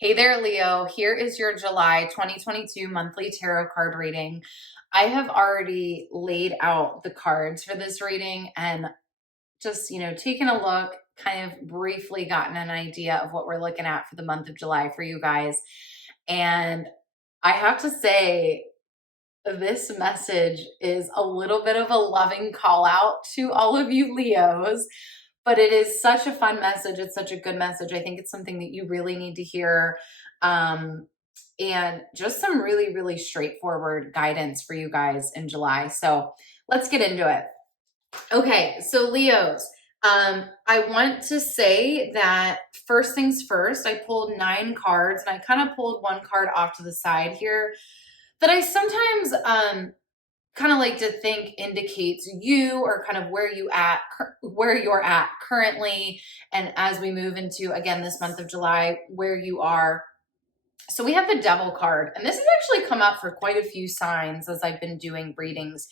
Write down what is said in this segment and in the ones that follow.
Hey there, Leo. Here is your July 2022 monthly tarot card reading. I have already laid out the cards for this reading and just, taken a look, kind of briefly gotten an idea of what we're looking at for the month of July for you guys. And I have to say, this message is a little bit of a loving call out to all of you Leos, but it is such a fun message. It's such a good message. I think it's something that you really need to hear. And just some really, really straightforward guidance for you guys in July. So let's get into it. Okay, so Leos, I want to say that first things first, I pulled 9 cards and I kind of pulled one card off to the side here that I sometimes kind of like to think indicates you or kind of where you're at currently, and as we move into again this month of July, where you are. So we have the Devil card, and this has actually come up for quite a few signs as I've been doing readings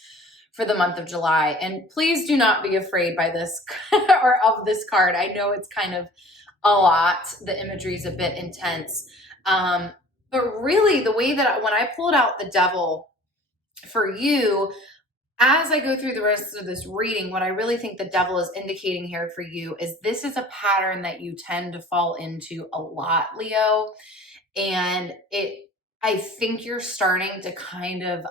for the month of July. And please do not be afraid by this or of this card. I know it's kind of a lot. The imagery is a bit intense. But really, the way that when I pulled out the Devil for you, as I go through the rest of this reading, what I really think the Devil is indicating here for you is this is a pattern that you tend to fall into a lot, Leo. And I think you're starting to kind of,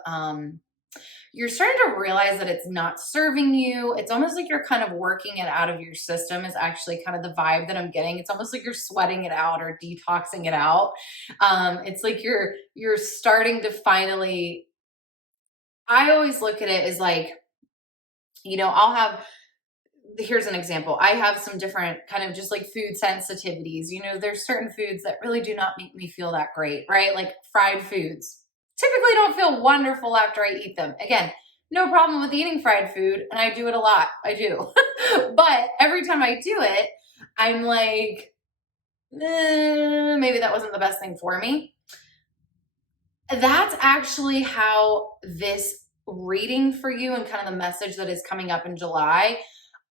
you're starting to realize that it's not serving you. It's almost like you're kind of working it out of your system is actually kind of the vibe that I'm getting. It's almost like you're sweating it out or detoxing it out. It's like you're starting to finally, I always look at it as like, here's an example. I have some different kind of just like food sensitivities. There's certain foods that really do not make me feel that great, right? Like fried foods typically don't feel wonderful after I eat them. Again, no problem with eating fried food, and I do it a lot. I do. But every time I do it, I'm like, maybe that wasn't the best thing for me. That's actually how this reading for you and kind of the message that is coming up in July,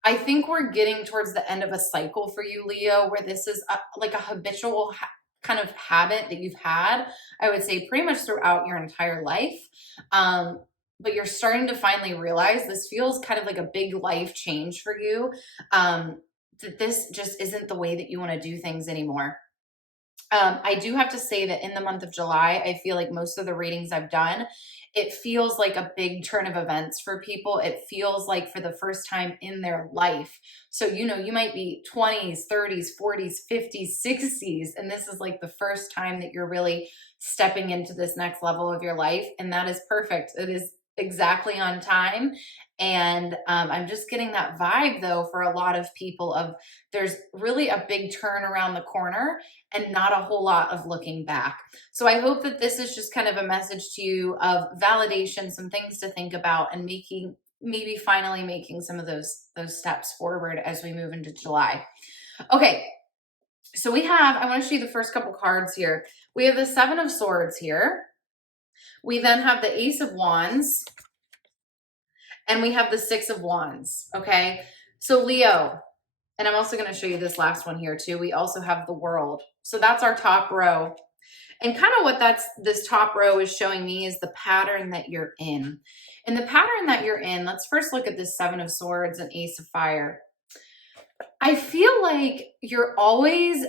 I think we're getting towards the end of a cycle for you, Leo, where this is like a habitual kind of habit that you've had, I would say pretty much throughout your entire life. But you're starting to finally realize this feels kind of like a big life change for you, that this just isn't the way that you want to do things anymore. I do have to say that in the month of July, I feel like most of the readings I've done, it feels like a big turn of events for people. It feels like for the first time in their life. So, you might be 20s, 30s, 40s, 50s, 60s, and this is like the first time that you're really stepping into this next level of your life. And that is perfect. It is exactly on time. And I'm just getting that vibe though for a lot of people of there's really a big turn around the corner and not a whole lot of looking back. So I hope that this is just kind of a message to you of validation, some things to think about, and maybe finally making some of those steps forward as we move into July. Okay, so I want to show you the first couple cards here. We have the 7 of Swords here. We then have the Ace of Wands, and we have the 6 of Wands, okay? So Leo, and I'm also going to show you this last one here too. We also have the World. So that's our top row. And kind of what this top row is showing me is the pattern that you're in. And the pattern that you're in, let's first look at this 7 of Swords and Ace of Fire. I feel like you're always,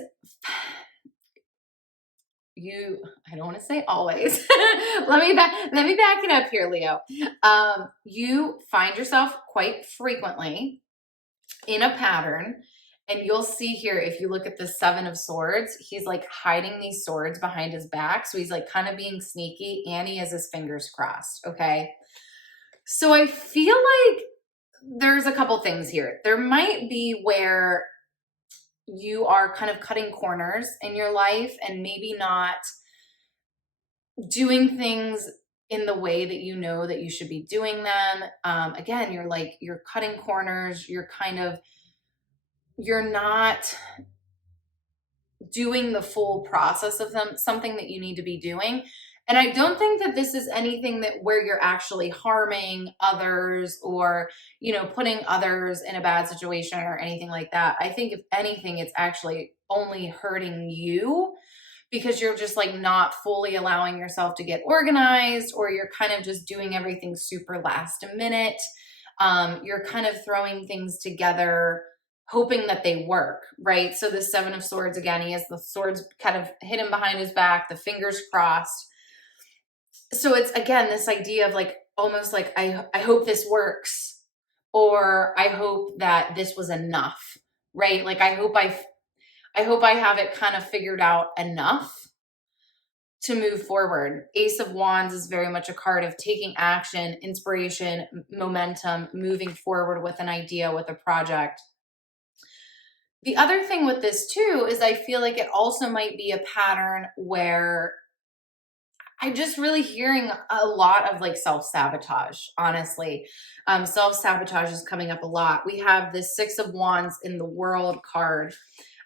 I don't want to say always. let me back it up here, Leo. You find yourself quite frequently in a pattern, and you'll see here, if you look at the 7 of Swords, he's like hiding these swords behind his back. So he's like kind of being sneaky, and he has his fingers crossed. Okay. So I feel like there's a couple things here. There might be where you are kind of cutting corners in your life and maybe not doing things in the way that you know that you should be doing them. Again, you're cutting corners. You're not doing the full process of something that you need to be doing. And I don't think that this is anything where you're actually harming others or, putting others in a bad situation or anything like that. I think if anything, it's actually only hurting you because you're just like not fully allowing yourself to get organized, or you're kind of just doing everything super last minute. You're kind of throwing things together hoping that they work, right? So the Seven of Swords, again, he has the swords kind of hidden behind his back, the fingers crossed. So it's, again, this idea of like, almost like, I hope this works, or I hope that this was enough, right? Like, I hope I have it kind of figured out enough to move forward. Ace of Wands is very much a card of taking action, inspiration, momentum, moving forward with an idea, with a project. The other thing with this too is I feel like it also might be a pattern where I'm just really hearing a lot of like self-sabotage, honestly. Self-sabotage is coming up a lot. We have this Six of Wands in the World card.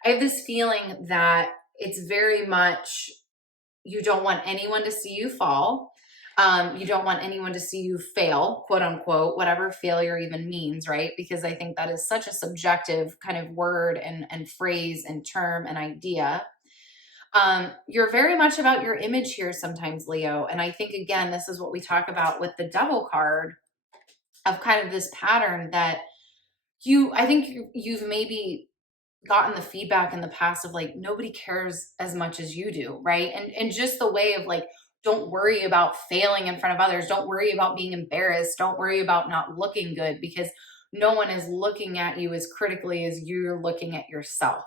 I have this feeling that it's very much, you don't want anyone to see you fall. You don't want anyone to see you fail, quote unquote, whatever failure even means, right? Because I think that is such a subjective kind of word and phrase and term and idea. You're very much about your image here sometimes, Leo. And I think, again, this is what we talk about with the Devil card, of kind of this pattern that I think you've maybe gotten the feedback in the past of like, nobody cares as much as you do, right? And just the way of like, don't worry about failing in front of others. Don't worry about being embarrassed. Don't worry about not looking good, because no one is looking at you as critically as you're looking at yourself.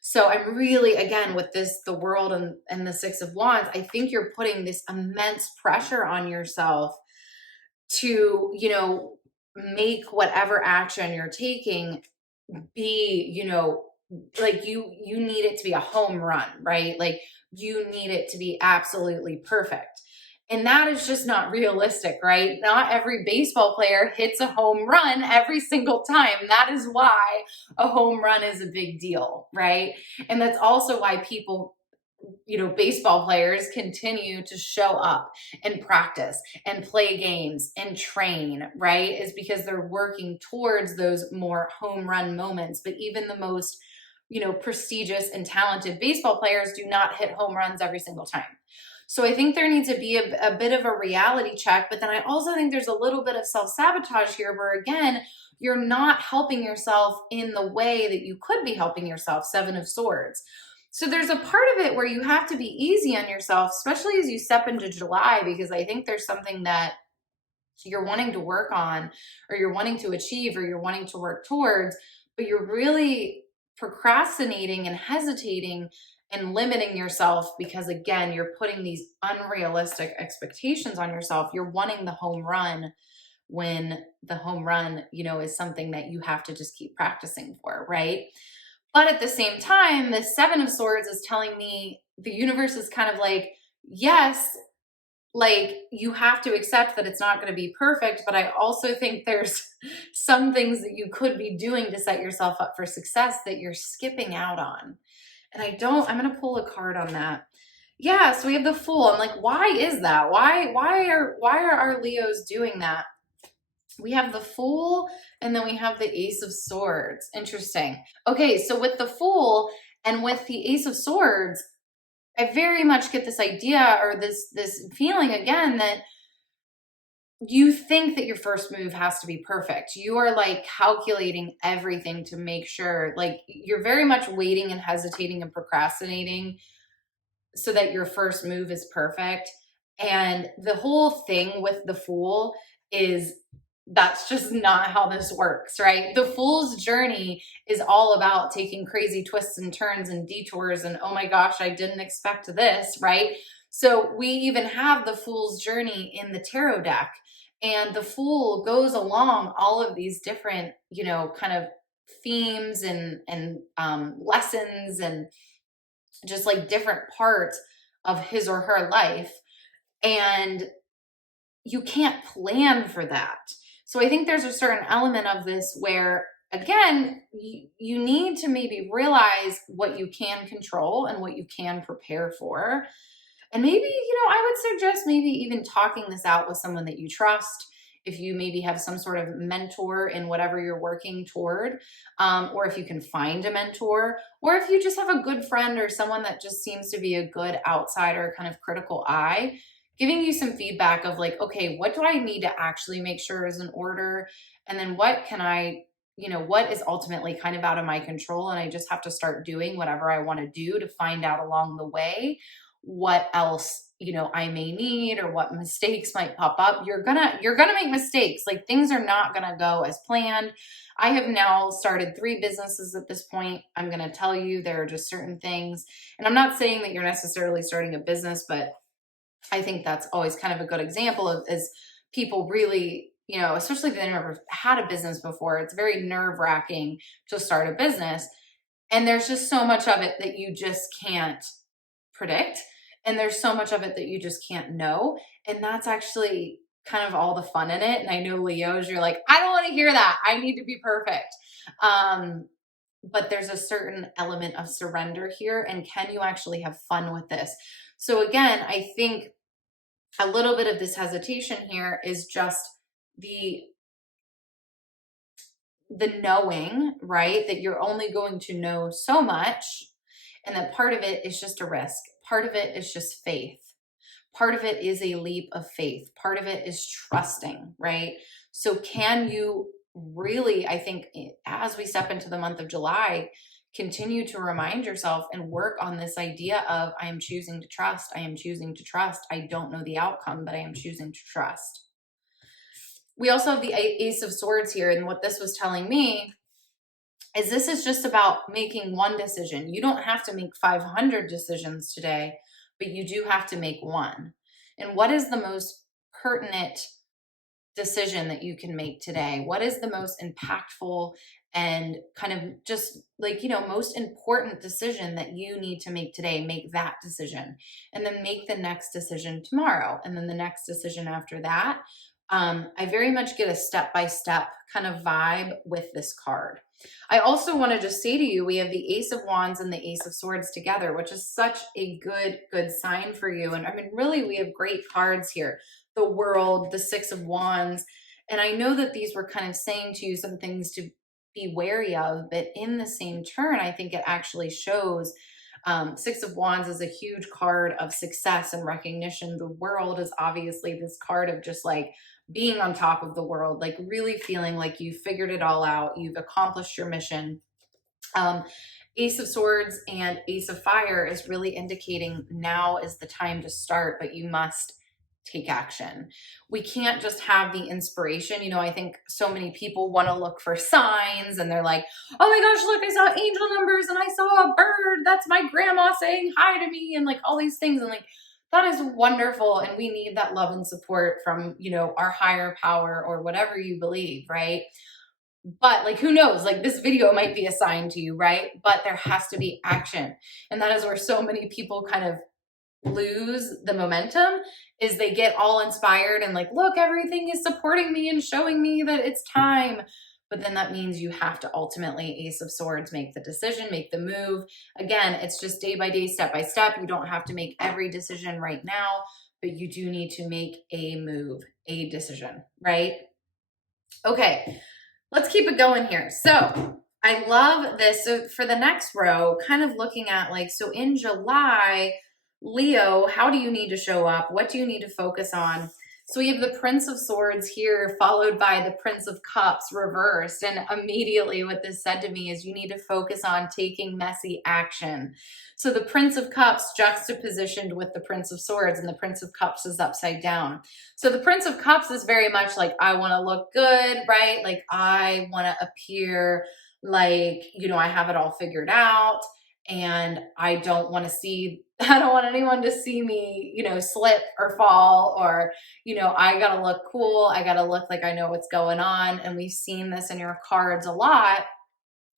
So I'm really, again, with this, the World and the Six of Wands, I think you're putting this immense pressure on yourself to, make whatever action you're taking be, like you need it to be a home run, right? Like you need it to be absolutely perfect. And that is just not realistic, right? Not every baseball player hits a home run every single time. That is why a home run is a big deal, right? And that's also why people, baseball players continue to show up and practice and play games and train, right? Is because they're working towards those more home run moments. But even the most, prestigious and talented baseball players do not hit home runs every single time. So I think there needs to be a bit of a reality check. But then I also think there's a little bit of self-sabotage here where, again, you're not helping yourself in the way that you could be helping yourself. Seven of Swords. So there's a part of it where you have to be easy on yourself, especially as you step into July, because I think there's something that you're wanting to work on, or you're wanting to achieve, or you're wanting to work towards, but you're really procrastinating and hesitating and limiting yourself because, again, you're putting these unrealistic expectations on yourself. You're wanting the home run when the home run, is something that you have to just keep practicing for, right? But at the same time, the Seven of Swords is telling me the universe is kind of like, yes, like you have to accept that it's not going to be perfect, but I also think there's some things that you could be doing to set yourself up for success that you're skipping out on. And I'm going to pull a card on that. Yeah, so we have the Fool. I'm like, why is that? Why are our Leos doing that? We have the Fool, and then we have the Ace of Swords. Interesting. Okay, so with the Fool and with the Ace of Swords, I very much get this idea, or this feeling again, that you think that your first move has to be perfect. You are like calculating everything to make sure, like you're very much waiting and hesitating and procrastinating so that your first move is perfect. And the whole thing with the Fool is that's just not how this works, right? The Fool's journey is all about taking crazy twists and turns and detours and, oh my gosh, I didn't expect this, right? So we even have the Fool's journey in the tarot deck, and the Fool goes along all of these different, kind of themes and lessons and just like different parts of his or her life. And you can't plan for that. So I think there's a certain element of this where, again, you need to maybe realize what you can control and what you can prepare for. And maybe, I would suggest maybe even talking this out with someone that you trust. if you maybe have some sort of mentor in whatever you're working toward, or if you can find a mentor, or if you just have a good friend or someone that just seems to be a good outsider kind of critical eye, giving you some feedback of like, okay, what do I need to actually make sure is in order? And then what can I, what is ultimately kind of out of my control? And I just have to start doing whatever I want to do to find out along the way what else, I may need, or what mistakes might pop up. You're gonna make mistakes. Like, things are not gonna go as planned. I have now started 3 businesses at this point. I'm gonna tell you, there are just certain things, and I'm not saying that you're necessarily starting a business, but I think that's always kind of a good example of, is people really, especially if they've never had a business before, it's very nerve wracking to start a business. And there's just so much of it that you just can't predict. And there's so much of it that you just can't know. And that's actually kind of all the fun in it. And I know Leos, you're like, I don't want to hear that. I need to be perfect. But there's a certain element of surrender here. And can you actually have fun with this? So again, I think a little bit of this hesitation here is just the knowing, right, that you're only going to know so much, and that part of it is just a risk. Part of it is just faith. Part of it is a leap of faith. Part of it is trusting, right? So can you really, I think, as we step into the month of July, continue to remind yourself and work on this idea of, I am choosing to trust. I am choosing to trust. I don't know the outcome, but I am choosing to trust. We also have the Ace of Swords here. And what this was telling me is this is just about making one decision. You don't have to make 500 decisions today, but you do have to make one. And what is the most pertinent decision that you can make today? What is the most impactful and kind of just like, most important decision that you need to make today? Make that decision, and then make the next decision tomorrow, and then the next decision after that. I very much get a step-by-step kind of vibe with this card. I also want to just say to you, we have the Ace of Wands and the Ace of Swords together, which is such a good sign for you. And I mean, really, we have great cards here. The World, the Six of Wands. And I know that these were kind of saying to you some things to be wary of, but in the same turn, I think it actually shows Six of Wands is a huge card of success and recognition. The World is obviously this card of just like being on top of the world, like really feeling like you figured it all out, you've accomplished your mission. Ace of Swords and Ace of Fire is really indicating now is the time to start, but you must take action. We can't just have the inspiration. I think so many people want to look for signs, and they're like, oh my gosh, look, I saw angel numbers and I saw a bird. That's my grandma saying hi to me, and like all these things. And like, that is wonderful. And we need that love and support from, our higher power or whatever you believe, right? But like, who knows? Like, this video might be a sign to you, right? But there has to be action. And that is where so many people kind of lose the momentum, is they get all inspired and like, look, everything is supporting me and showing me that it's time. But then that means you have to ultimately, Ace of Swords, make the decision, make the move. Again, it's just day by day, step by step. You don't have to make every decision right now, but you do need to make a move, a decision, right? Okay, let's keep it going here. So I love this. So for the next row, kind of looking at like, so in July, Leo, how do you need to show up? What do you need to focus on? So we have the Prince of Swords here, followed by the Prince of Cups reversed. And immediately what this said to me is you need to focus on taking messy action. So the Prince of Cups juxtapositioned with the Prince of Swords, and the Prince of Cups is upside down. So the Prince of Cups is very much like, I want to look good, right? Like, I want to appear like, I have it all figured out. And I don't want anyone to see me, slip or fall, or, I got to look cool. I got to look like I know what's going on. And we've seen this in your cards a lot.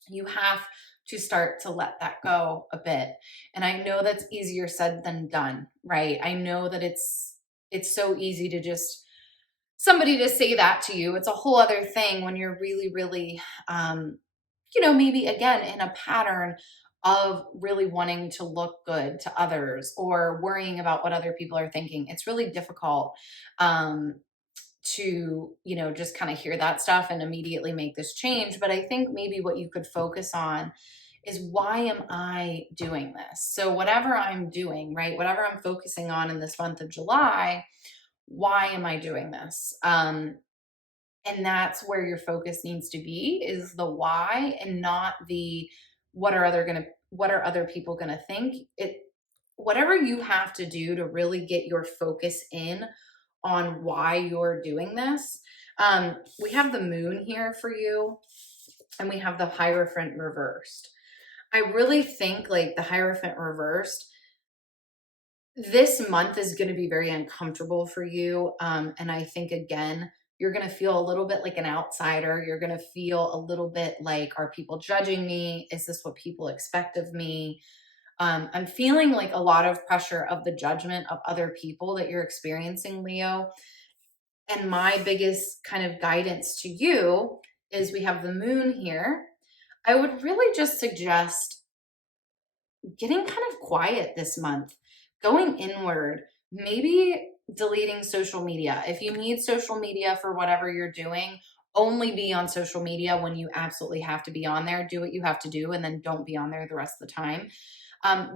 You have to start to let that go a bit. And I know that's easier said than done, right? I know that it's so easy to just somebody to say that to you. It's a whole other thing when you're really, really, maybe again in a pattern of really wanting to look good to others or worrying about what other people are thinking. It's really difficult to, just kind of hear that stuff and immediately make this change. But I think maybe what you could focus on is, why am I doing this? So whatever I'm doing, right? Whatever I'm focusing on in this month of July, why am I doing this? And that's where your focus needs to be, is the why, and not the what are other people gonna think. Whatever you have to do to really get your focus in on why you're doing this. We have the moon here for you, and we have the Hierophant reversed. I really think, like, the Hierophant reversed, this month is going to be very uncomfortable for you. And I think, again, you're going to feel a little bit like an outsider. You're going to feel a little bit like, are people judging me? Is this what people expect of me? I'm feeling like a lot of pressure of the judgment of other people that you're experiencing, Leo. And my biggest kind of guidance to you is, we have the moon here. I would really just suggest getting kind of quiet this month, going inward, maybe deleting social media. If you need social media for whatever you're doing, only be on social media when you absolutely have to be on there. Do what you have to do, and then don't be on there the rest of the time.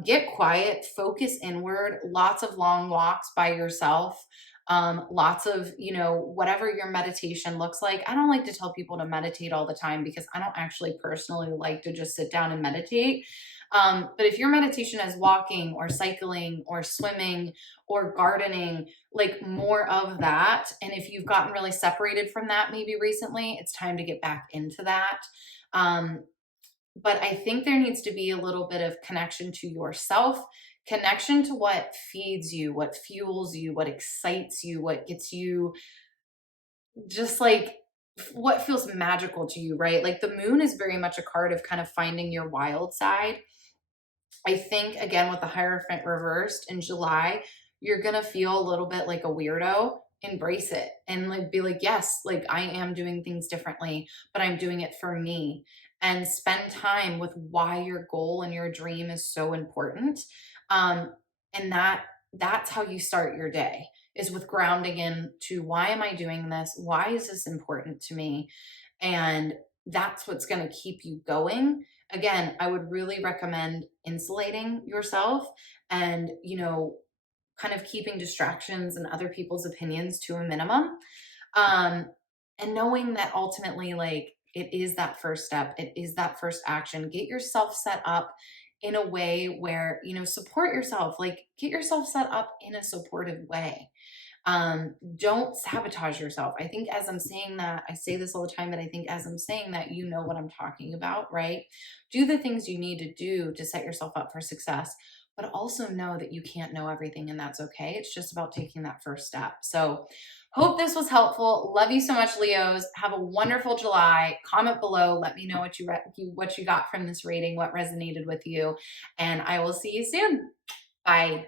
Get quiet, focus inward, lots of long walks by yourself. Lots of, whatever your meditation looks like. I don't like to tell people to meditate all the time, because I don't actually personally like to just sit down and meditate. But if your meditation is walking or cycling or swimming or gardening, like more of that, and if you've gotten really separated from that maybe recently, it's time to get back into that. But I think there needs to be a little bit of connection to yourself, connection to what feeds you, what fuels you, what excites you, what gets you just like, what feels magical to you, right? Like, the moon is very much a card of kind of finding your wild side. I think, again, with the Hierophant reversed in July, you're going to feel a little bit like a weirdo. Embrace it and, like, be like, yes, like, I am doing things differently, but I'm doing it for me. And spend time with why your goal and your dream is so important. And that's how you start your day, is with grounding into, why am I doing this? Why is this important to me? And that's what's going to keep you going. Again, I would really recommend insulating yourself, and, kind of keeping distractions and other people's opinions to a minimum. Um, and knowing that ultimately, like, it is that first step, it is that first action. Get yourself set up in a way where, support yourself, like, get yourself set up in a supportive way. Don't sabotage yourself. I think, as I'm saying that, I say this all the time, but I think as I'm saying that, you know what I'm talking about, right? Do the things you need to do to set yourself up for success, but also know that you can't know everything, and that's okay. It's just about taking that first step. So hope this was helpful. Love you so much, Leos. Have a wonderful July. Comment below. Let me know what you got from this reading, what resonated with you, and I will see you soon. Bye.